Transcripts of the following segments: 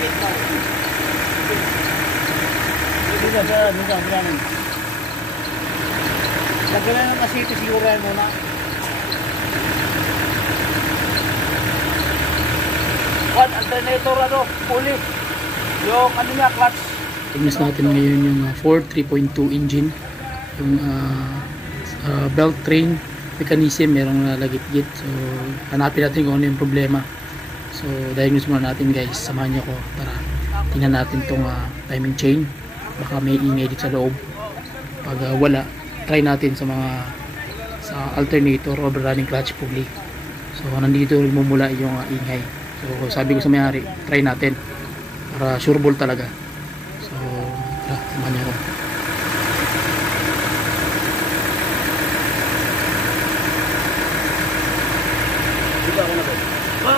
Dito sa namin. Lagyan na ng asiti siguro yan muna. One alternator pulley. Yung ano niya, clutch. Tingnan natin ngayon yung Ford 3.2 engine. Yung belt train mechanism merong nalagit-git. So hanapin natin kung ano yung problema. So diagnose muna natin guys. Samahan niyo ko para tingnan natin tong timing chain. Baka may ingay dito sa loob. Pag wala, try natin sa alternator overrunning clutch pulley. So nandito mumula yung ingay. So sabi ko sa may-ari, try natin para sure ball talaga. So samahan niyo ko.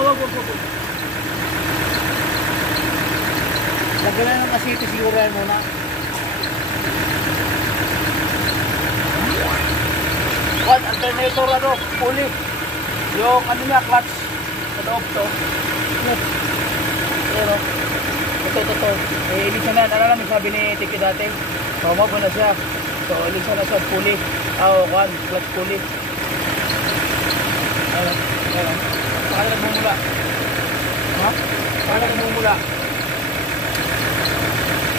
Wag. Lagyan na ng asiti siguro yan muna. One alternator pulley. Yung ano niya, clutch. Sa loob to. Pero ito. Ilisa na, ano namin sabi ni Tiki dati. Tumawag na siya. So ilisa na siya pulley. Clutch pulley. Ayun. Saka na nagmumula. Ha? Saka na nagmumula.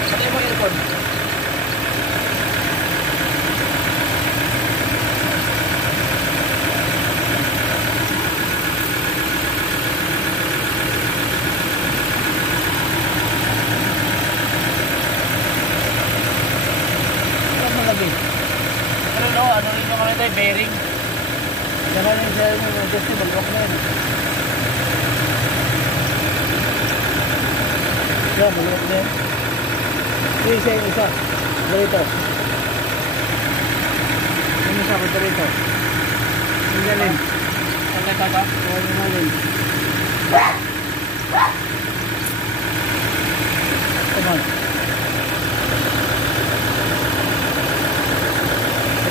Patay mo aircon. Ano malagi? Ano rin yung mga tayo, bearing. Yan rin siya yung adjustable lock na yun. Yan, maluwag na yun. Yung isa. Dito. Yung isa, punta rito. Yung galing. Ang kata ba? Yung galing. Come on.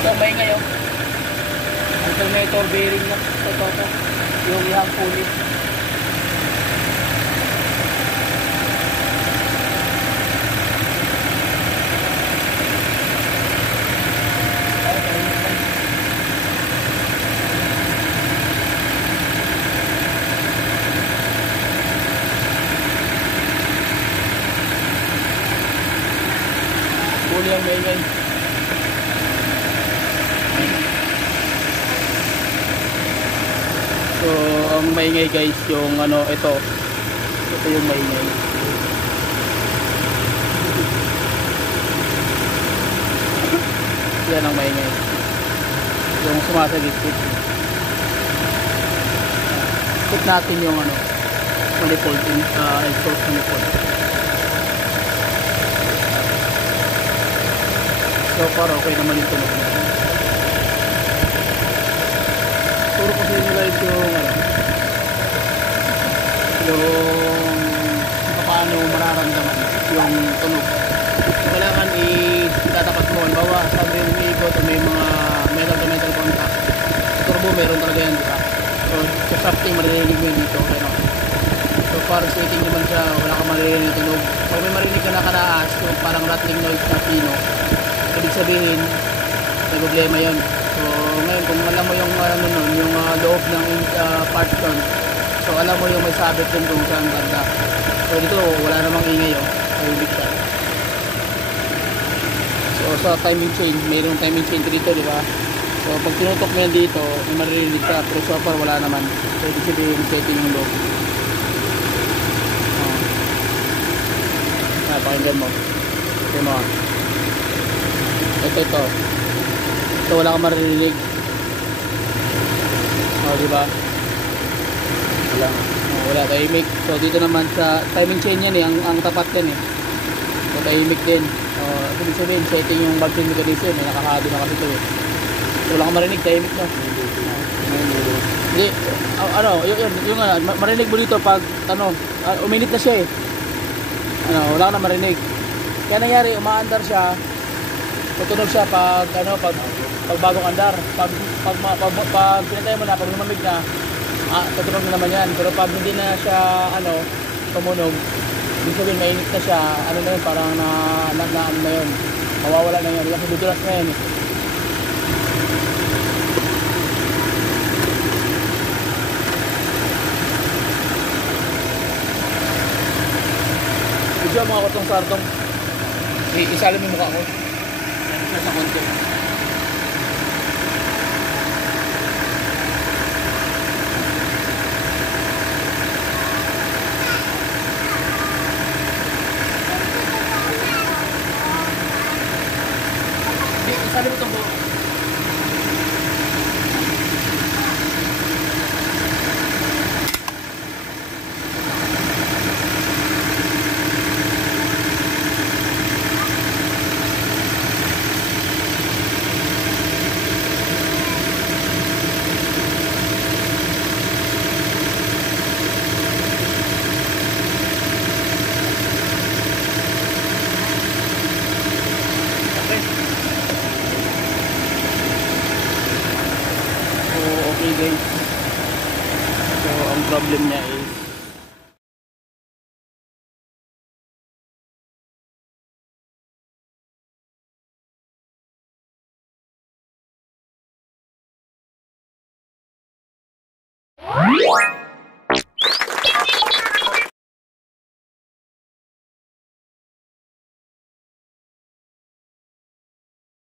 Ito, may ngayon. Alternator bearing na ito. Yung ihang pulley. Pulley ang maingay. So, ang maingay guys, yung ito yung maingay. Yan ang maingay. Yung sumasagit-git. Put natin yung manifold, exhaust manifold. So far okay naman yung tunog na. Turo ko sa inyo guys yung paano mararamdaman yung tunog. So, kailangan itatapat mo. Bawa sabi yung umiikot o may mga metal to metal contact. Sa turbo meron talaga yan, diba? So sa shafting maririnig mo yun dito. So far setting naman siya, wala ka maririnig yung tunog. Pag may marinig ka na kanaas, yung parang rattling noise na pino, ibig sabihin may problema yun. So ngayon kung alam mo yung yung loob ng part doon, so alam mo yung may sabit din kung saan banda. So dito wala namang ingay tahimik siya. So sa timing chain, mayroong timing chain dito, di ba? So pag tinutok mo yan dito, may maririnig ka, pero so far wala naman. So ibig sabihin setting yung loob. Pakinggan mo. Okay mo. Ito wala kang maririnig. Diba? Wala tahimik. So dito naman sa timing chain yan ang tapat yan So tahimik din. Ibig sabihin setting yung valve chain mechanism, nakahado na kasi ito So wala kang marinig, tahimik na. Hindi, yung marinig mo dito pag uminit na siya wala kang marinig. Kaya nangyari, umaandar siya, tutunog siya pag bagong andar. Pag pinatay mo na, pag lumamig na, tutunog na naman yan. Pero pag hindi na siya tumunog, Ibig sabihin mainit na siya, ano na yun, parang ano na yun, mawawala na yan, kasi dudulas na yan eh. Video mga kotong sardong, isalin mo yung mukha ko, isa sa konti. Sabi mo itong buo. Okay guys, so ang problem niya is